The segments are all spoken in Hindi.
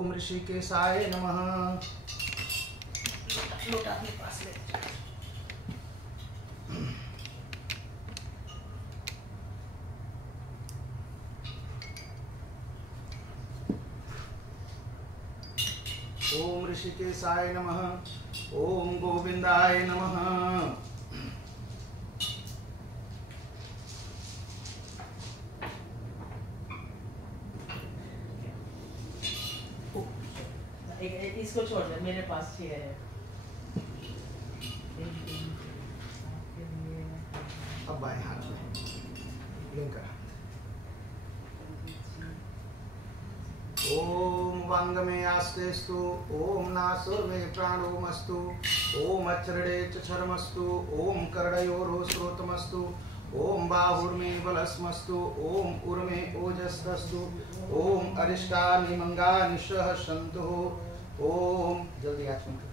ओम ऋषिकेशाय नमः। लोटा अपने पास ले। ओम ऋषिकेशाय नमः। ओम गोविंदाय नमः। इसको छोड़ दे, मेरे पास ही है। अब बाएं हाथ में लिंक करा। ओम वांग में आस्तेस्तु, ओम नासुर में प्राणोमस्तु, ओम अचरणे च चर्मस्तु, ओम कर्णयोरो श्रोतमस्तु, ओम बाहुर्मे बलस्मस्तु, ओम उर्मे ओजस्तस्तु, ओम अरिष्टानि मंगानि सहसन्तु। ओम जल्दी आचमन करो।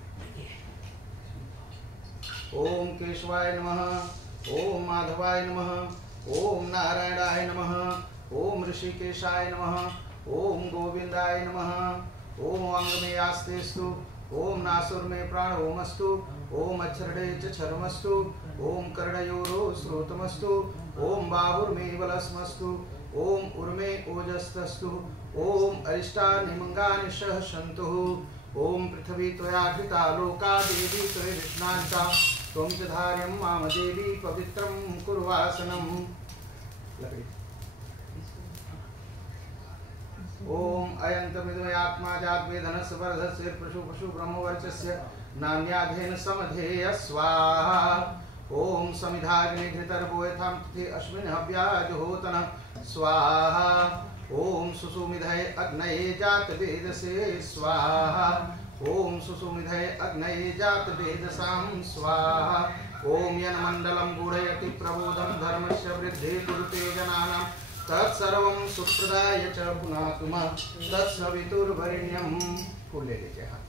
ओम केशवाय नमः। ओम माधवाय नमः। ओम नारायणाय नमः। ओम ऋषिकेशाय नमः। ओम गोविंदाय नमः। ओम अंग में आस्तेस्तु, ओम नासुर में प्राणोमस्तु, ओम अचरणे च चर्मस्तु, ओम कर्णयोरो श्रोतमस्तु, ओम बाहुर्मे बलस्मस्तु, ओम उर्मे ओजस्तस्तु, ओम अरिष्टानि मंगानि सहसन्तु। ओम पृथ्वी त्वया कृता लोका देवी त्वयिष्णान्ता, त्वं च धार्यं माम देवी पवित्रं कुर्वासनम्। ओम अयंतमिदमे आत्मा जातवेदनस्य वर्धस्य पशु पशु ब्रह्मवर्चस्य नान्याधेन समधेय स्वाहा। ओम समिधाग्नि घृतर्भो यथां तिथि अस्मिन् हव्याजुहोतन स्वाहा। ओम सुसुमिधये अग्नये जातवेदसे स्वाहा। ओम सुसुमिधये अग्नये जातवेदसां स्वाहा। ओम यन्मण्डलं गूढयति प्रबोधं धर्मस्य वृद्धि कुरुते जनानां, तत्सर्वं सुप्रदाय च पुनातु मां तत्सवितुर्वरेण्यं। फूल ले लीजिए हाथ,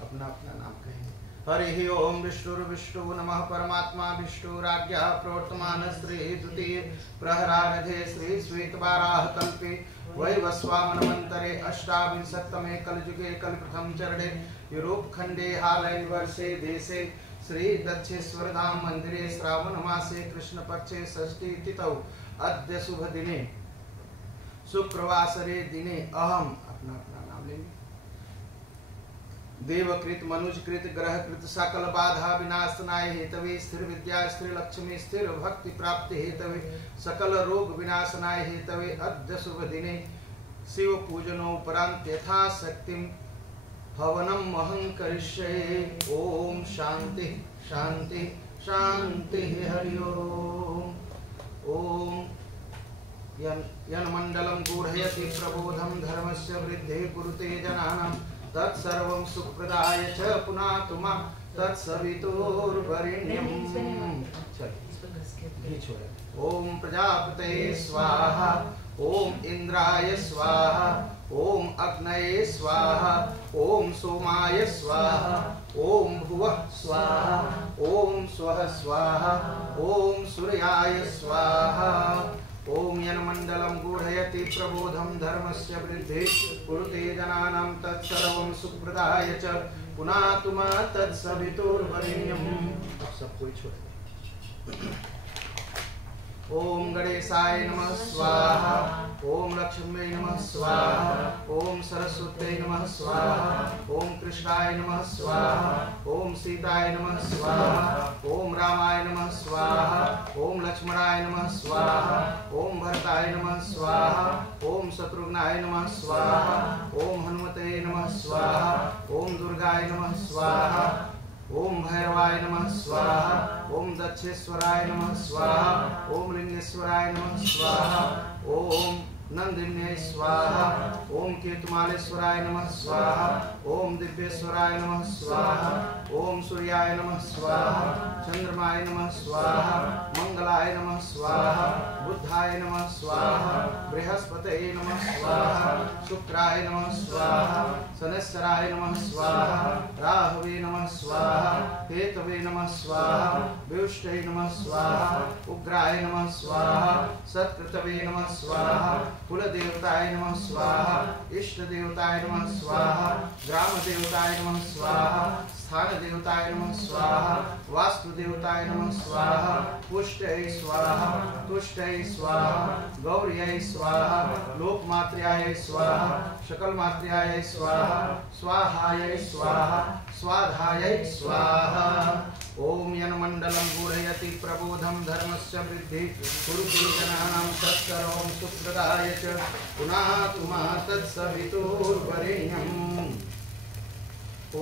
अपना अपना नाम कहेंगे। हरि ओम विष्णुर्विष्णु नमः परमात्मा विष्णुराज्ञा प्रवर्तमान श्री द्वितीय प्रहरारधे श्री श्वेतवाराह कल्पे वैवस्वामन्वन्तरे अष्टाविंशतमे कलयुगे कलप्रथम चरणे यूरोप खंडे हालैंड वर्षे देशे श्री दक्षेश्वर धाम मंदिरे श्रावण मासे कृष्ण पक्षे षष्ठी तिथौ अद्य शुभ दिने शुक्रवासरे दिने अहम अपना अपना नाम लेंगे। देवकृत मनुजकृत ग्रहकृत सकल बाधा विनाशनाय हेतवे स्थिर विद्या स्थिर लक्ष्मी स्थिर भक्ति प्राप्ति हेतवे सकल रोग विनाशनाय हेतवे अद्य शुभ दिने शिव पूजनोपरांत यथा शक्तिं हवनम अहं करिष्ये। ओम शांति शांति शांति। हरि ओम। ओम यन्मण्डलं गूढयति प्रबोधं धर्मस्य वृद्धि कुरुते जनानां, तत्सर्वं सुप्रदाय च पुनातु मां तत्सवितुर्वरेण्यं। ओम प्रजापतये स्वाहा। ओम इंद्राय स्वाहा। ओम अग्नये स्वाहा। ओम सोमाय स्वाहा। ओम भुवः स्वाहा। ओम स्वः स्वाहा। ओम सूर्याय स्वाहा। ओम यन्मण्डलं गूढयति प्रबोधं धर्मस्य वृद्धि कुरुते जनानां, तत्सर्वं सुप्रदाय च पुनातु मां तत्सवितुर्वरेण्यं। सब कोई छोड़। ओम गणेशाय नमः स्वाहा। ओम लक्ष्मी नमः स्वाहा। ओम सरस्वती नमः स्वाहा। ओम कृष्णाय नमः स्वाहा। ओम सीताय नमः स्वाहा। ओम रामाय नमः स्वाहा। ओम लक्ष्मणाय नमः स्वाहा। ओम भरताय नमः स्वाहा। ओम शत्रुघ्नाय नमः स्वाहा। ओम हनुमते नमः स्वाहा। ओम दुर्गाय नमः स्वाहा। ओम भैरवाय नमः स्वाहा। ओम दक्षेश्वराय नमः स्वाहा। ओम लिंगेश्वराय नमः स्वाहा। ओम नंदिन्ये स्वाहा। ओम केतुमालेश्वराय नमः स्वाहा। ओम दिव्येश्वराय नमः स्वाहा। ओम सूर्याय नमः स्वाहा। चंद्रमाय नमः स्वाहा। मंगलाय नमः स्वाहा। बुद्धाय नमः स्वाहा। बृहस्पतये नमः स्वाहा। शुक्राय नमः स्वाहा शनैश्चराय नमः स्वाहा राहवे नमः स्वाहा केतवे नमः स्वाहा विष्टवे नमः स्वाहा उग्राय नमः स्वाहा सत्कृतवे नमः स्वाहा कुलदेवताय नमः स्वाहा इष्टदेवताय नमः स्वाहा ग्रामदेवताय नमः स्वाहा स्थान देवताय नमः स्वाहा वास्तु देवताय नमः स्वाहा पुष्टये स्वाहा तुष्टये स्वाहा गौर्यै स्वाहा लोकमात्र्याय स्वाहा शकलमात्र्याय स्वाहा स्वाहाय स्वाहा स्वाधायै स्वाहा। ओम यन्मण्डलं पूरयति प्रबोधं धर्मस्य वृद्धि कुरु गुरुजनानां तत्करों सुप्रदाय च पुनातु मा तत्सवितुर्वरेण्यम्।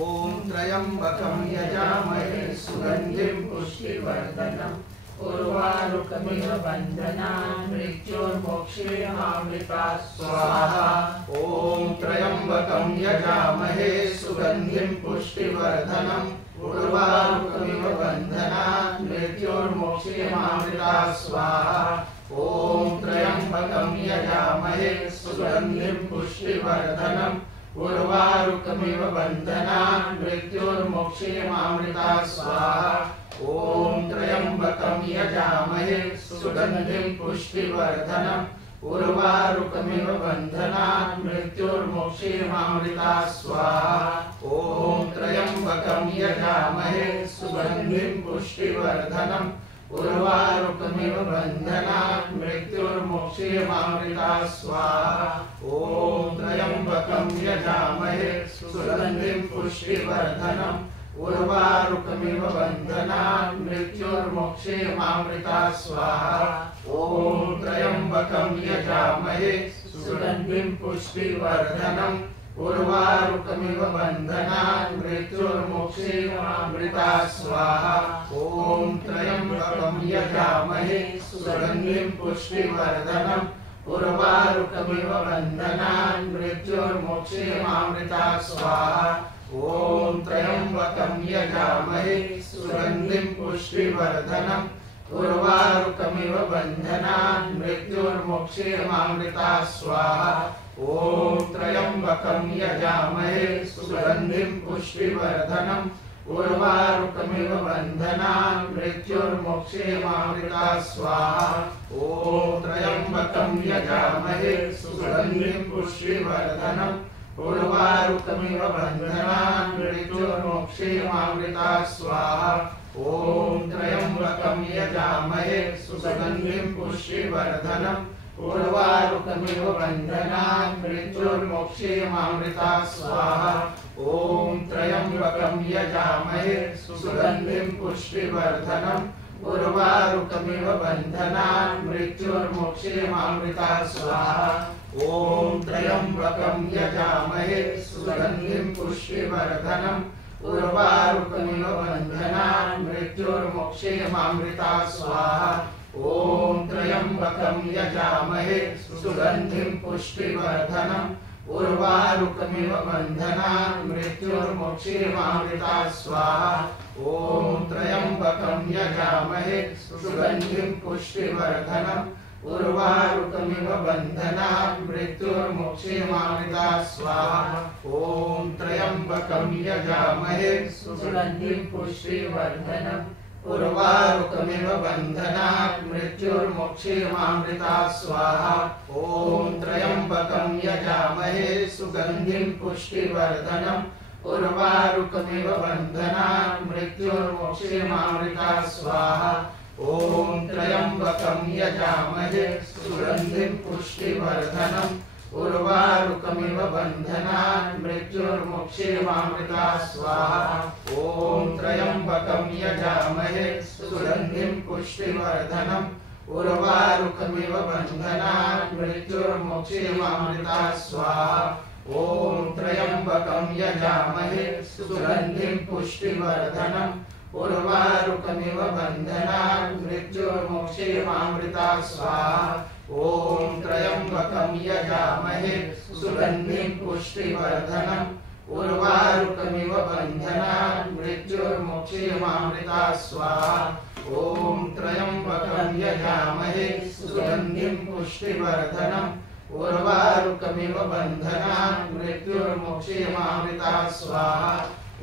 ओम त्र्यंबकं यजामहे सुगन्धिं पुष्टिवर्धनम् उर्वारुकमिव बन्धनान् मृत्योर्मोक्षेमामृतात् स्वाहा। ओम त्र्यंबकं यजामहे सुगन्धिं पुष्टिवर्धनम् उर्वारुकमिव बन्धनान् मृत्योर्मोक्षेमामृतात् स्वाहा। ओम त्र्यंबकं यजामहे सुगन्धिं पुष्टिवर्धनम् उर्वारुकमिव बन्धनान् मृत्योर्मोक्षेमामृतात् स्वाहा। ओम त्र्यंबकं यजामहे सुगन्धिं पुष्टिवर्धनम् उर्वारुकमिव बन्धनान् मृत्योर्मोक्षेमामृतात् स्वाहा। ओम त्र्यंबकं यजामहे सुगन्धिं पुष्टिवर्धनम् उर्वारुकमिव बन्धनान् मृत्योर्मोक्षेमामृतात् स्वाहा। ओम त्र्यंबकं यजामहे सुगन्धिं पुष्टिवर्धनम् उर्वारुकमिव बन्धनान् मृत्योर्मोक्षेमामृतात् स्वाहा। ओम त्र्यंबकं यजामहे सुगन्धिं पुष्टिवर्धनम् उर्वारुकमिव बन्धनान् मृत्योर्मोक्षेमामृतात् स्वाहा। ओम त्र्यंबकं यजामहे सुगन्धिं पुष्टिवर्धनम् उर्वारुकमिव बन्धनान् मृत्योर्मोक्षेमामृतात् स्वाहा। ओम त्र्यंबकं यजामहे सुगन्धिं पुष्टिवर्धनम् उर्वारुकमिव बन्धनान् मृत्योर्मोक्षेमामृतात् स्वाहा। ओम त्र्यंबकं यजामहे सुगन्धिं पुष्टिवर्धनम् उर्वारुकमिव बन्धनान् मृत्योर्मोक्षेमामृतात् स्वाहा। ओम त्र्यंबकं यजामहे सुगन्धिं पुष्टिवर्धनम् उर्वारुकमिव बन्धनान् मृत्योर्मोक्षेमामृतात् स्वाहा। ओम त्र्यंबकं यजामहे सुगन्धिं पुष्टिवर्धनम् उर्वारुकमिव बन्धनान् मृत्योर्मोक्षेमामृतात् स्वाहा। ओम त्र्यंबकं यजामहे सुगन्धिं पुष्टिवर्धनम् उर्वारुकमिव बन्धनान् मृत्योर्मोक्षेमामृतात् स्वाहा। ओम त्र्यंबकं यजामहे सुगन्धिं पुष्टिवर्धनम् उर्वारुकमिव बन्धनान् मृत्योर्मोक्षेमामृतात् स्वाहा। ओम त्र्यंबकं यजामहे सुगन्धिं पुष्टिवर्धनम् उर्वारुकमिव बन्धनान् मृत्योर्मोक्षेमामृतात् स्वाहा। ओम त्र्यंबकं यजामहे सुगन्धिं पुष्टिवर्धनम् उर्वारुकमिव बन्धनान् मृत्योर्मोक्षेमामृतात् स्वाहा। ओम त्र्यंबकं यजामहे सुगन्धिं पुष्टिवर्धनम् उर्वारुकमिव बन्धनान् मृत्योर्मोक्षेमामृतात् स्वाहा। ओम त्र्यंबकं यजामहे सुगन्धिं पुष्टिवर्धनम् उर्वारुकमिव बन्धनान् मृत्योर्मोक्षेमामृतात् स्वाहा। ओम त्र्यंबकं यजामहे सुगन्धिं पुष्टिवर्धनम् उर्वारुकमिव बन्धनान् मृत्योर्मोक्षेमामृतात् स्वाहा। ओम त्र्यंबकं यजामहे सुगन्धिं पुष्टिवर्धनम् उर्वारुकमिव बन्धनान् मृत्योर्मोक्षेमामृतात् स्वाहा। ओम त्र्यंबकं यजामहे सुगन्धिं पुष्टिवर्धनम् उर्वारुकमिव बन्धनान् मृत्योर्मोक्षेमामृतात् स्वाहा। ओम त्र्यंबकं यजामहे सुगन्धिं पुष्टिवर्धनम् उर्वारुकमिव बन्धनान् मृत्योर्मोक्षेमामृतात् स्वाहा। ओम त्र्यंबकं यजामहे सुगन्धिं पुष्टिवर्धनम् उर्वारुकमिव बन्धनान् मृत्युर्मोक्षयमामृता स्वाहा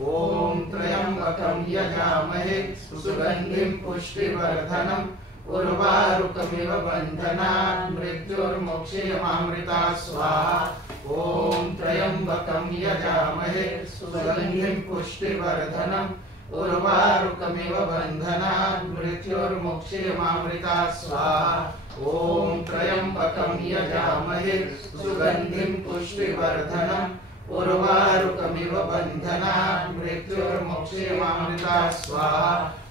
ॐ त्र्यम्बकं यजामहे सुगन्धिं पुष्टिवर्धनम् उर्वारुकमिव बन्धनान् मृत्युर्मोक्षयमामृता स्वाहा ॐ त्र्यम्बकं यजामहे सुगन्धिं पुष्टिवर्धनम् उर्वारुकमिव बन्धनान् मृत्युर्मोक्षयमामृता स्वाहा ॐ त्र्यम्बकं यजामहे सुगन्धिं पुष्टिवर्धनम् उर्वारुकमिव बन्धनान् मृत्युर्मोक्षयमामृता स्वाहा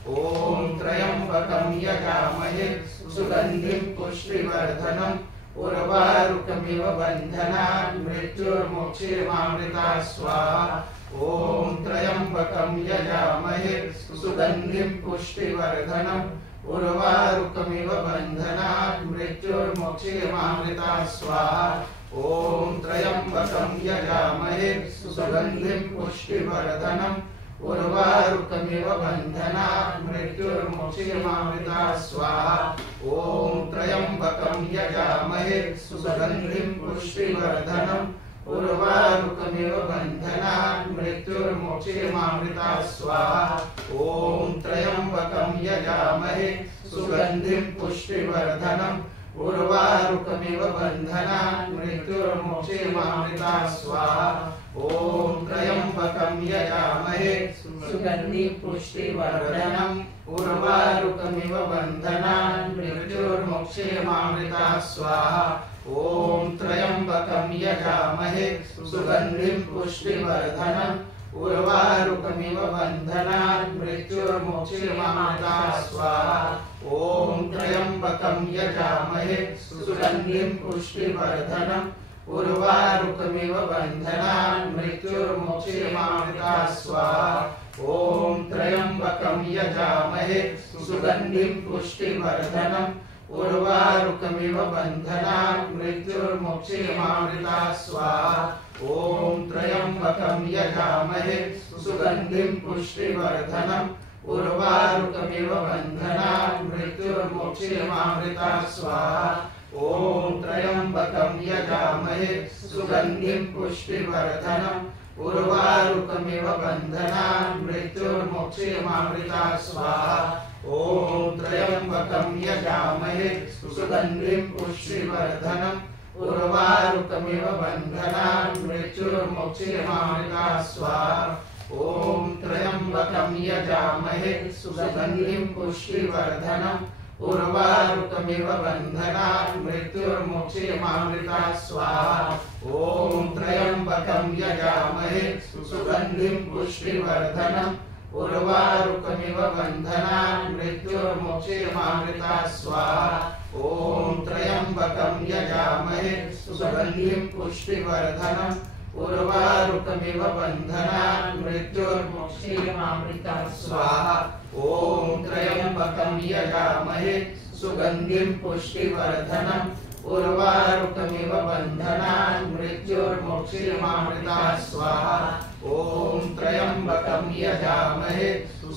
ॐ त्र्यम्बकं यजामहे सुगन्धिं पुष्टिवर्धनम् उर्वारुकमिव बन्धनान् मृत्युर्मोक्षयमामृता स्वाहा ॐ त्र्यम्बकं यजामहे सुगन्धिं पुष्टिवर्धनम् उर्वारुकमिव बन्धनान् मृत्युर्मोक्षयमामृता स्वाहा ॐ त्र्यम्बकं यजामहे सुगन्धिं पुष्टिवर्धनम् उर्वारुकमिव बन्धनान् मृत्युर्मोक्षयमामृता स्वाहा ॐ त्र्यम्बकं यजामहे सुगन्धिं पुष्टिवर्धनम् उर्वारुकमिव बन्धनान् मृत्युर्मोक्षयमामृता स्वाहा ॐ त्र्यम्बकं यजामहे सुगन्धिं पुष्टिवर्धनम् उर्वारुकमिव बन्धनान् मृत्युर्मोक्षयमामृता स्वाहा ॐ त्र्यम्बकं यजामहे सुगन्धिं पुष्टिवर्धनम् उर्वारुकमिव बन्धनान् मृत्युर्मोक्षयमामृता स्वाहा ॐ त्र्यम्बकं यजामहे सुगन्धिं पुष्टिवर्धनम् उर्वारुकमिव बन्धनान् मृत्युर्मोक्षयमामृता स्वाहा ॐ त्र्यम्बकं यजामहे सुगन्धिं पुष्टिवर्धनम् उर्वारुकमिव बन्धनान् मृत्युर्मोक्षयमामृता स्वाहा ॐ त्र्यम्बकं यजामहे सुगन्धिं पुष्टिवर्धनम् उर्वारुकमिव बन्धनान् मृत्युर्मोक्षयमामृता स्वाहा ॐ त्र्यम्बकं यजामहे सुगन्धिं पुष्टिवर्धनम् उर्वारुकमिव बन्धनान् मृत्युर्मोक्षयमामृता स्वाहा ॐ त्र्यम्बकं यजामहे सुगन्धिं पुष्टिवर्धनम् उर्वारुकमिव बन्धनान् मृत्युर्मोक्षयमामृता स्वाहा ॐ त्र्यम्बकं यजामहे सुगन्धिं पुष्टिवर्धनम् उर्वारुकमिव बन्धनान् मृत्युर्मोक्षयमामृता स्वाहा ॐ त्र्यम्बकं यजामहे सुगन्धिं पुष्टिवर्धनम् उर्वारुकमिव बन्धनान् मृत्युर्मोक्षयमामृता स्वाहा ॐ त्र्यम्बकं यजामहे सुगन्धिं पुष्टिवर्धनम् उर्वारुकमिव बन्धनान् मृत्युर्मोक्षयमामृता स्वाहा ॐ त्र्यम्बकं यजामहे सुगन्धिं पुष्टिवर्धनम् उर्वारुकमिव बन्धनान् मृत्युर्मोक्षयमामृता स्वाहा ॐ त्र्यम्बकं यजामहे सुगन्धिं पुष्टिवर्धनम् उर्वारुकमिव बन्धनान् मृत्युर्मोक्षयमामृता स्वाहा ॐ त्र्यम्बकं यजामहे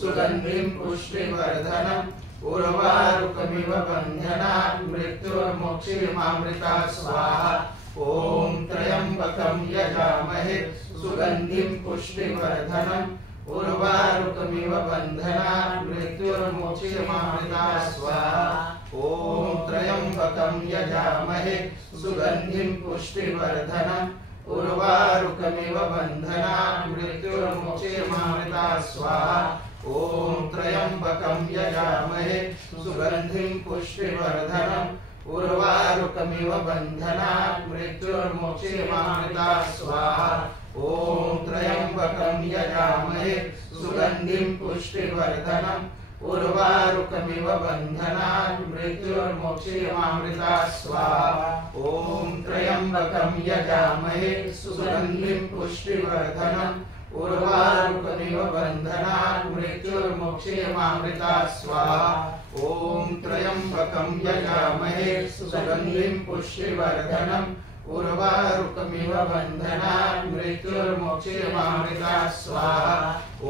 सुगन्धिं पुष्टिवर्धनम् उर्वारुकमिव बन्धनान् मृत्युर्मोक्षयमामृता स्वाहा ॐ त्र्यम्बकं यजामहे सुगन्धिं पुष्टिवर्धनम् उर्वारुकमिव बन्धनान् मृत्युर्मोक्षयमामृता स्वाहा ॐ त्र्यम्बकं यजामहे सुगन्धिं पुष्टिवर्धनम् उर्वारुकमिव बन्धनान् मृत्युर्मोक्षयमामृता स्वाहा ॐ त्र्यम्बकं यजामहे सुगन्धिं पुष्टिवर्धनम् उर्वारुकमिव बन्धनान् मृत्युर्मोक्षयमामृता स्वाहा ॐ त्र्यम्बकं यजामहे सुगन्धिं पुष्टिवर्धनम् उर्वारुकमिव बन्धनान् मृत्युर्मोक्षयमामृता स्वाहा ॐ त्र्यम्बकं यजामहे सुगन्धिं पुष्टिवर्धनम् उर्वारुकमिव बन्धनान् मृत्युर्मोक्षयमामृता स्वाहा ॐ त्र्यम्बकं यजामहे सुगन्धिं पुष्टिवर्धनम् उर्वारुकमिव बन्धनान् मृत्युर्मोक्षयमामृता स्वाहा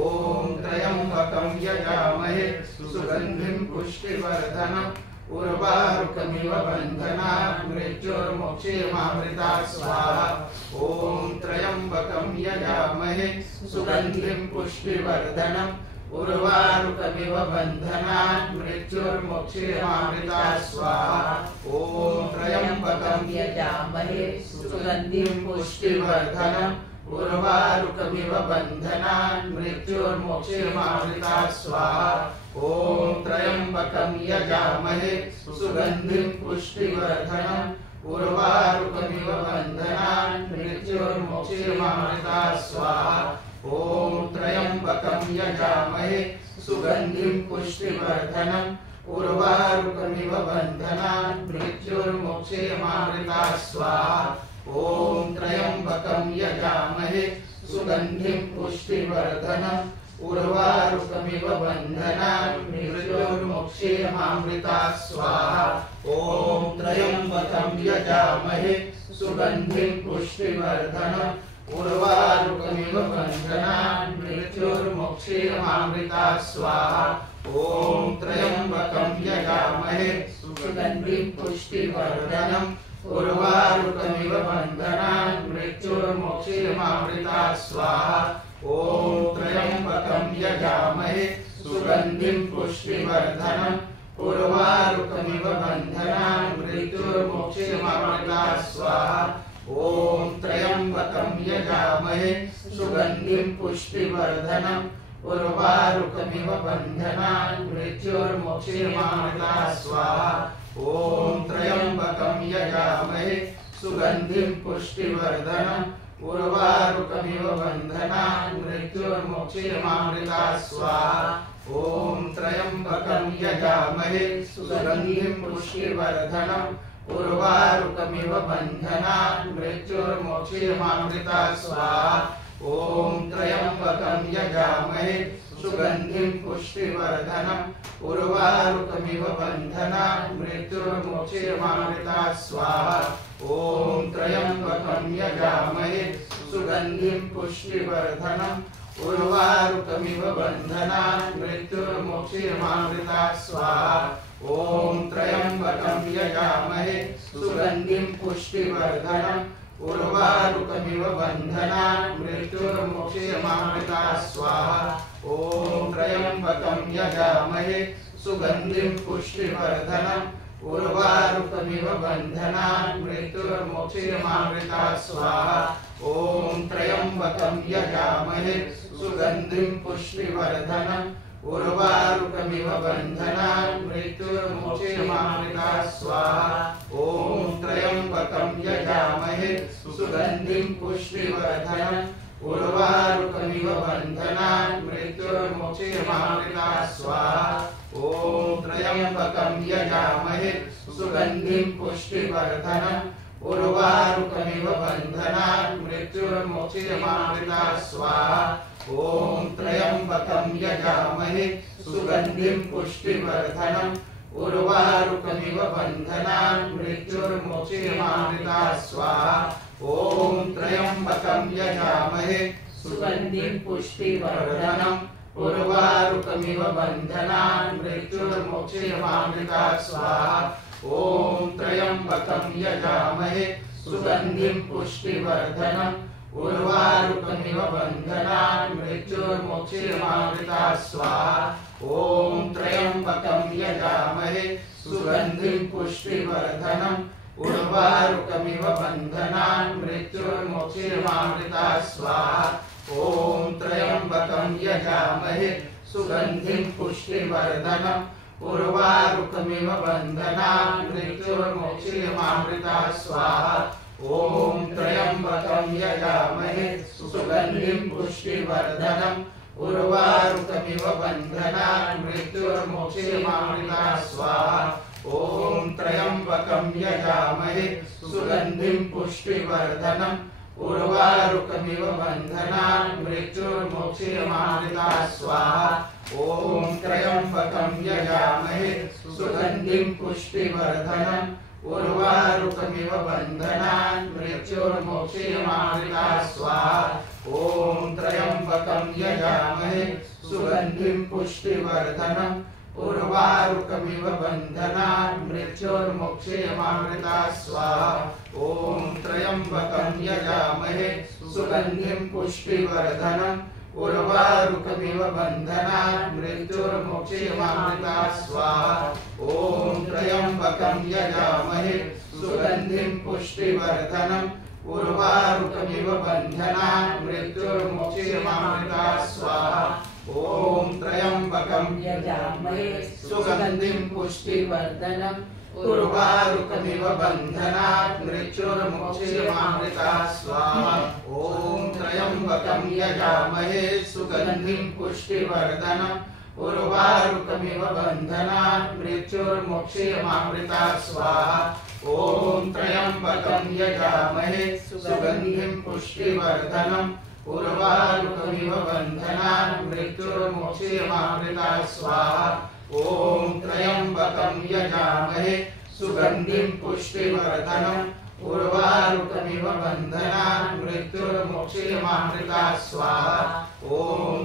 ॐ त्र्यम्बकं यजामहे सुगन्धिं पुष्टिवर्धनम् उर्वारुकमिव बन्धनात् मृत्योर्मोक्षेमामृतात् स्वाहा ॐ त्र्यम्बकं यजामहे सुगन्धिं पुष्टिवर्धनम् उर्वारुकमिव बन्धनात् मृत्योर्मोक्षेमामृतात् स्वाहा ॐ त्र्यम्बकं यजामहे सुगन्धिं पुष्टिवर्धनम् उर्वारुकमिव बन्धनात् मृत्योर्मोक्षेमामृतात् स्वाहा ॐ त्र्यम्बकं यजामहे सुगन्धिं पुष्टिवर्धनम् उर्वारुकमिव बन्धनात् मृत्योर्मोक्षेमामृतात् स्वाहा ॐ त्र्यम्बकं यजामहे सुगन्धिं पुष्टिवर्धनम् उर्वारुकमिव बन्धनात् मृत्योर्मोक्षेमामृतात् स्वाहा ॐ त्र्यम्बकं यजामहे सुगन्धिं पुष्टिवर्धनम् उर्वारुकमिव बन्धनात् मृत्योर्मोक्षेमामृतात् स्वाहा ॐ त्र्यम्बकं यजामहे सुगन्धिं पुष्टिवर्धनम् उर्वारुकमिव बन्धनात् मृत्योर्मोक्षेमामृतात् स्वाहा ॐ त्र्यम्बकं यजामहे सुगन्धिं पुष्टिवर्धनम् उर्वारुकमिव बन्धनात् मृत्योर्मोक्षेमामृतात् स्वाहा ॐ त्र्यम्बकं यजामहे सुगन्धिं पुष्टिवर्धनम् उर्वारुकमिव बन्धनात् मृत्योर्मोक्षेमामृतात् स्वाहा ॐ त्र्यम्बकं यजामहे सुगन्धिं पुष्टिवर्धनम् उर्वारुकमिव बन्धनात् मृत्योर्मोक्षेमामृतात् स्वाहा ॐ त्र्यम्बकं यजामहे सुगन्धिं पुष्टिवर्धनम् उर्वारुकमिव बन्धनात् मृत्योर्मोक्षेमामृतात् स्वाहा ॐ त्र्यम्बकं यजामहे सुगन्धिं पुष्टिवर्धनम् उर्वारुकमिव बन्धनात् मृत्योर्मोक्षेमामृतात् स्वाहा ॐ त्र्यम्बकं यजामहे सुगन्धिं पुष्टिवर्धनम् उर्वारुकमिव बन्धनात् मृत्योर्मोक्षेमामृतात् स्वाहा ॐ त्र्यम्बकं यजामहे सुगन्धिं पुष्टिवर्धनम् उर्वारुकमिव बन्धनात् मृत्योर्मोक्षेमामृतात् स्वाहा ॐ त्र्यम्बकं यजामहे सुगन्धिं पुष्टिवर्धनम् उर्वारुकमिव बन्धनात् मृत्योर्मोक्षेमामृतात् स्वाहा ॐ त्र्यम्बकं यजामहे सुगन्धिं पुष्टिवर्धनम् उर्वारुकमिव बन्धनात् मृत्योर्मोक्षेमामृतात् स्वाहा ॐ त्र्यम्बकं यजामहे सुगन्धिं पुष्टिवर्धनम् उर्वारुकमिव बन्धनात् मृत्योर्मोक्षेमामृतात् स्वाहा ॐ त्र्यम्बकं यजामहे सुगन्धिं पुष्टिवर्धनम् उर्वारुकमिव बन्धनात् मृत्योर्मोक्षेमामृतात् स्वाहा ॐ त्र्यम्बकं यजामहे सुगन्धिं पुष्टिवर्धनम् उर्वारुकमिव बन्धनात् मृत्योर्मोक्षेमामृतात् स्वाहा ॐ त्र्यम्बकं यजामहे सुगन्धिं पुष्टिवर्धनम् उर्वारुकमिव बन्धनात् मृत्योर्मोक्षेमामृतात् स्वाहा ॐ त्र्यम्बकं यजामहे सुगन्धिं पुष्टिवर्धनम् उर्वारुकमिव बन्धनात् मृत्योर्मोक्षेमामृतात् स्वाहा ॐ त्र्यम्बकं यजामहे सुगन्धिं पुष्टिवर्धनम् उर्वारुकमिव बन्धनात् मृत्योर्मोक्षेमामृतात् स्वाहा ॐ त्र्यम्बकं यजामहे सुगन्धिं पुष्टिवर्धनम् उर्वारुकमिव बन्धनात् मृत्योर्मोक्षेमामृतात् स्वाहा ॐ त्र्यम्बकं यजामहे सुगन्धिं पुष्टिवर्धनम् उर्वारुकमिव बन्धनात् मृत्योर्मोक्षेमामृतात् स्वाहा ॐ त्र्यम्बकं यजामहे सुगन्धिं पुष्टिवर्धनम् उर्वारुकमिव बन्धनात् मृत्योर्मोक्षेमामृतात् स्वाहा ॐ त्र्यम्बकं यजामहे सुगन्धिं पुष्टिवर्धनम् उर्वारुकमिव बन्धनात् मृत्योर्मोक्षेमामृतात् स्वाहा ॐ त्र्यम्बकं यजामहे सुगन्धिं पुष्टिवर्धनम् उर्वारुकमिव बन्धनात् मृत्योर्मोक्षेमामृतात् स्वाहा ॐ त्र्यम्बकं यजामहे सुगन्धिं पुष्टिवर्धनम् उर्वारुकमिव बन्धनात् मृत्योर्मोक्षयमामृता स्वाहा। ॐ त्र्यम्बकं यजामहे सुगन्धिं पुष्टिवर्धनम् उर्वारुकमिव बन्धनात् मृत्योर्मोक्षयमामृता स्वाहा। ॐ त्र्यम्बकं यजामहे सुगन्धिं पुष्टिवर्धनम् उर्वारुकमिव बन्धनात् मृत्योर्मोक्षयमामृता स्वाहा। ॐ त्र्यम्बकं यजामहे सुगन्धिं पुष्टिवर्धनम् उर्वारुकमिव बन्धनात् मृत्योर्मोक्षयमामृता स्वाहा। ॐ त्र्यम्बकं यजामहे सुगन्धिं पुष्टिवर्धनम् उर्वारुकमिव बन्धनात् मृत्योर्मोक्षयमामृता स्वाहा। ॐ त्र्यम्बकं यजामहे सुगन्धिं पुष्टिवर्धनम् उर्वारुकमिव बन्धनात् मृत्योर्मोक्षयमामृता स्वाहा। ॐ त्र्यम्बकं यजामहे सुगन्धिं पुष्टिवर्धनम् उर्वारुकमिव बन्धनात् मृत्योर्मोक्षयमामृता स्वाहा। ॐ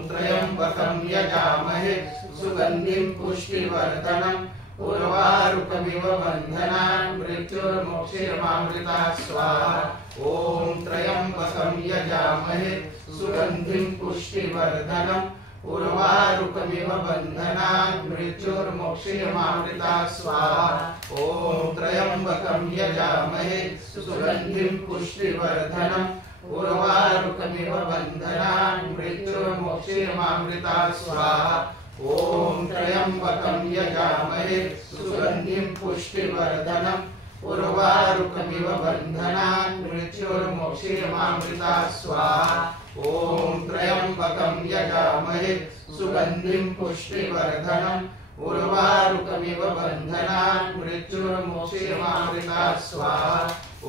त्र्यम्बकं यजामहे सुगन्धिं पुष्टिवर्धनम् उर्वारुकमिव बन्धनात् मृत्योर्मोक्षयमामृता स्वाहा। ॐ त्र्यम्बकं यजामहे सुगन्धिं पुष्टिवर्धनम् उर्वारुकमिव बन्धनात् मृत्योर्मोक्षयमामृता स्वाहा। ॐ त्र्यम्बकं यजामहे सुगन्धिं पुष्टिवर्धनम् उर्वारुकमिव बन्धनात् मृत्योर्मोक्षयमामृता स्वाहा। ॐ त्र्यम्बकं यजामहे सुगन्धिं पुष्टिवर्धनम् उर्वारुकमिव बन्धनात् मृत्योर्मोक्षयमामृता स्वाहा। ॐ त्र्यम्बकं यजामहे सुगन्धिं पुष्टिवर्धनम् उर्वारुकमिव बन्धनात् मृत्योर्मोक्षयमामृता स्वाहा। ॐ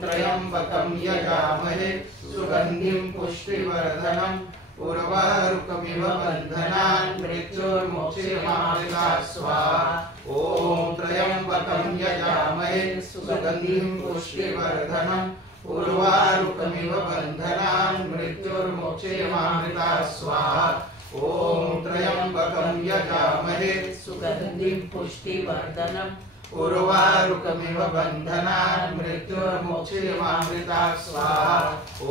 त्र्यम्बकं यजामहे सुगन्धिं पुष्टिवर्धनम् उर्वारुकमिव बन्धनात् मृत्योर्मोक्षयमामृता स्वाहा। ॐ त्र्यम्बकं यजामहे सुगन्धिं पुष्टिवर्धनम् उर्वारुकमिव बन्धनात् मृत्योर्मोक्षयमामृता स्वाहा। ॐ त्र्यम्बकं यजामहे सुगन्धिं पुष्टिवर्धनम् उर्वारुकमिव बन्धनात् मृत्योर्मोक्षयमामृता स्वाहा। ॐ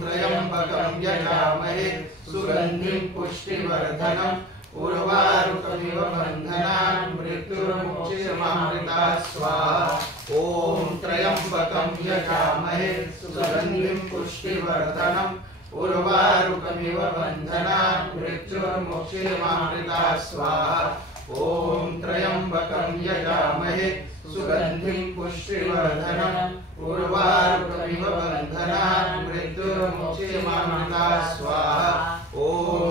त्र्यम्बकं यजामहे सुगन्धिं पुष्टिवर्धनम् उर्वारुकमिव बन्धनात् मृत्योर्मोक्षयमामृता स्वाहा। ॐ त्र्यम्बकं यजामहे सुगन्धिं पुष्टिवर्धनम् उर्वारुकमिव बन्धनात् मृत्योर्मोक्षयमामृता स्वाहा। ॐ त्र्यम्बकं यजामहे सुगन्धिं पुष्टिवर्धनम् उर्वारुकमिव बन्धनात् मृत्योर्मोक्षयमामृता स्वाहा। ॐ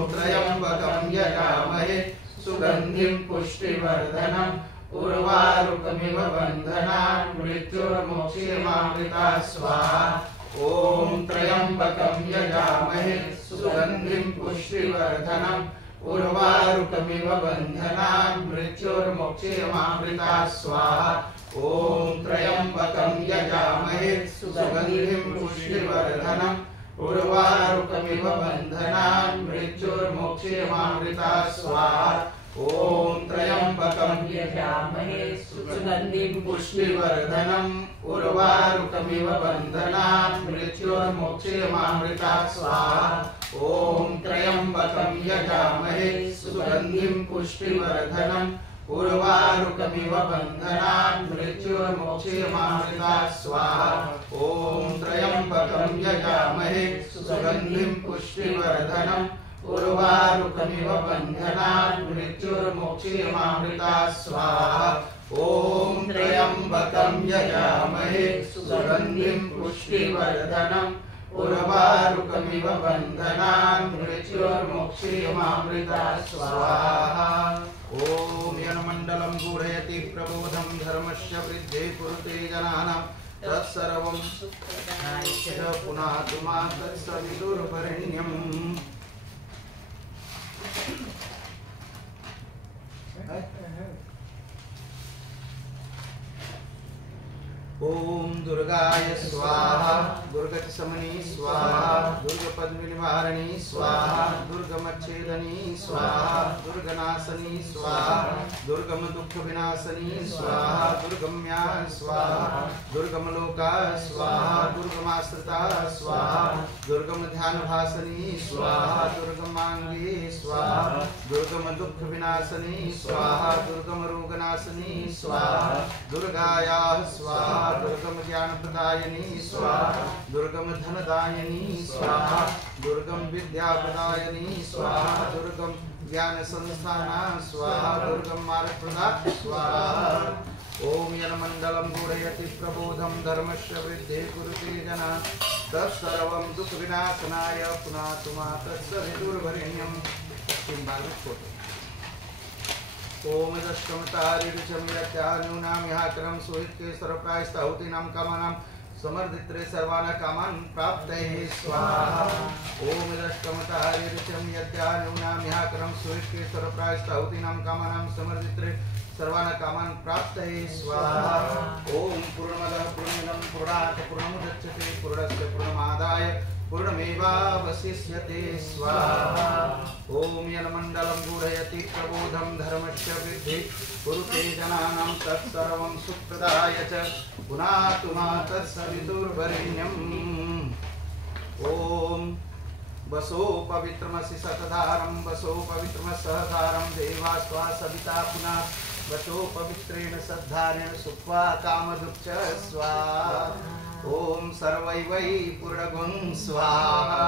त्र्यम्बकं यजामहे सुगन्धिं पुष्टिवर्धनम् उर्वारुकमिव बन्धनात् मृत्योर्मोक्षयमामृता स्वाहा। ॐ त्र्यम्बकं यजामहे सुगन्धिं पुष्टिवर्धनम् उर्वारुकमिव बन्धनात् मृत्योर्मोक्षयमामृता स्वाहा। ॐ त्र्यम्बकं यजामहे सुगन्धिं पुष्टिवर्धनम् उर्वारुकमिव बन्धनात् मृत्योर्मोक्षयमामृता स्वाहा। ॐ त्र्यम्बकं यजामहे सुगन्धिं पुष्टिवर्धनम् उर्वारुकमिव बन्धनात् मृत्योर्मोक्षयमामृता स्वाहा। ॐ त्र्यम्बकं यजामहे सुगन्धिं पुष्टिवर्धनम् उर्वारुकमिव बन्धनात् मृत्योर्मोक्षयमामृता स्वाहा। ॐ त्र्यम्बकं यजामहे सुगन्धिं पुष्टिवर्धनम् उर्वारुकमिव बन्धनात् मृत्योर्मोक्षयमामृता स्वाहा। ॐ त्र्यम्बकं यजामहे सुगन्धिं पुष्टिवर्धनम् उर्वारुकमिव बन्धनात् मृत्योर्मोक्षयमामृता स्वाहा। ॐ यन्मण्डलं गूढयति प्रबोधं धर्मस्य वृद्धे कुरुते जनानां तत्सर्वं पुनातु मा तत्सवितुर्वरेण्यम्। ॐ दुर्गाय स्वाहा दुर्गतिशमनी स्वाहा दुर्गपति पद्मनिवारिणी स्वाहा दुर्गमच्छेदनी स्वाहा दुर्गनाशनी स्वाहा दुर्गम दुख विनाशनी स्वाहा दुर्गम्या स्वाहा दुर्गम लोका स्वाहा दुर्गमाश्रिता स्वाहा दुर्गम ध्यान भासनी स्वाहा दुर्गमांगी स्वाहा दुर्गम दुख विनाशनी स्वाहा दुर्गम रोगनाशनी स्वाहा दुर्गाया स्वाहा दुर्गम ज्ञान प्रदायिनी स्वाहा दुर्गम धनदायिनी स्वाहा दुर्गम विद्या प्रदायिनी स्वाहा दुर्गम ज्ञान संस्थाना स्वाहा दुर्गम मार्ग प्रदा स्वाहा ओम यन्मंडलं गूढयति प्रबोधं धर्मस्य वृद्धे कुरुते जना तत्सर्वं दुःख विनाशनाय पुनातु मा तत्सवितुर्वरेण्यं तीन बार में छोड़ ओम दशकमतारिरुचम यत्यानुनाम याकरम सोहित के सर्वप्रायस्ताहुतीनां कामानां समर्दित्रे सर्वान कामान प्राप्तये स्वाहा ओम दशकमतारिरुचम यत्यानुनाम याकरम सोहित के सर्वप्रायस्ताहुतीनां कामानां समर्दित्रे सर्वान कामान प्राप्तये स्वाहा ओम पूर्णमदः पूर्णमिदं पूर्णात् पूर्णमुदच्यते पूर्णस्य पूर्णमादाय पूर्णमेवावशिष्यते स्वाहा ओम यन्मंडलं गूढयति प्रबोधं धर्मस्य वृद्धि कुरुते जनानां तत्सर्वं सुप्रदाय च पुनातु मा तत्सवितुर्वरेण्यम् ओम वसो पवित्रमसि सतधारं वसो पवित्रमसहधारं देवा स्वा सविता पुनः वसो पवित्रेण सद्धारेण सुख्वा कामदुक्ष स्वाहा ओम सर्वैवै पूर्णगुण स्वाहा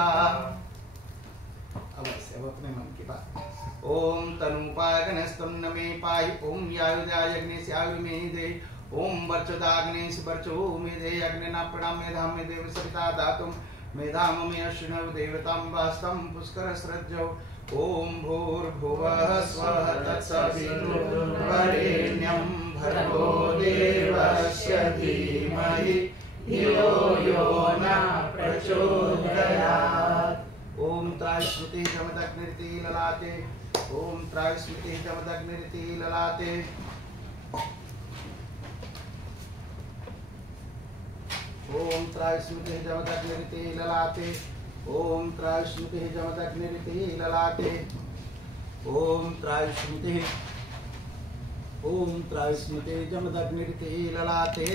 अब अपने मन की बात ओम तनुपाय गणस्तन्न मे पाहि ओम यायुधाय अग्निस्यायु मे दे ओम वर्चदाग्नेश वर्चो मे दे अग्निना प्रणाम मेधाम मे देव सविता दातुम मेधाम मे अश्विनव देवतां वास्तं पुष्कर सृज्यो ओम भूर्भुवः स्वः तत्सवितुर्वरेण्यं भर्गो देवस्य धीमहि धियो यो न प्रचोदयात् ओम त्रायस्मृति जमदग्निरिति ललाटे ओम त्रायस्मृति जमदग्निरिति ललाटे ओम त्रायस्मृति जमदग्निरिति ललाटे ओम त्रायस्मृति जमदग्निरिति ललाटे ओम त्रायस्मृति जमदग्निरिति ललाटे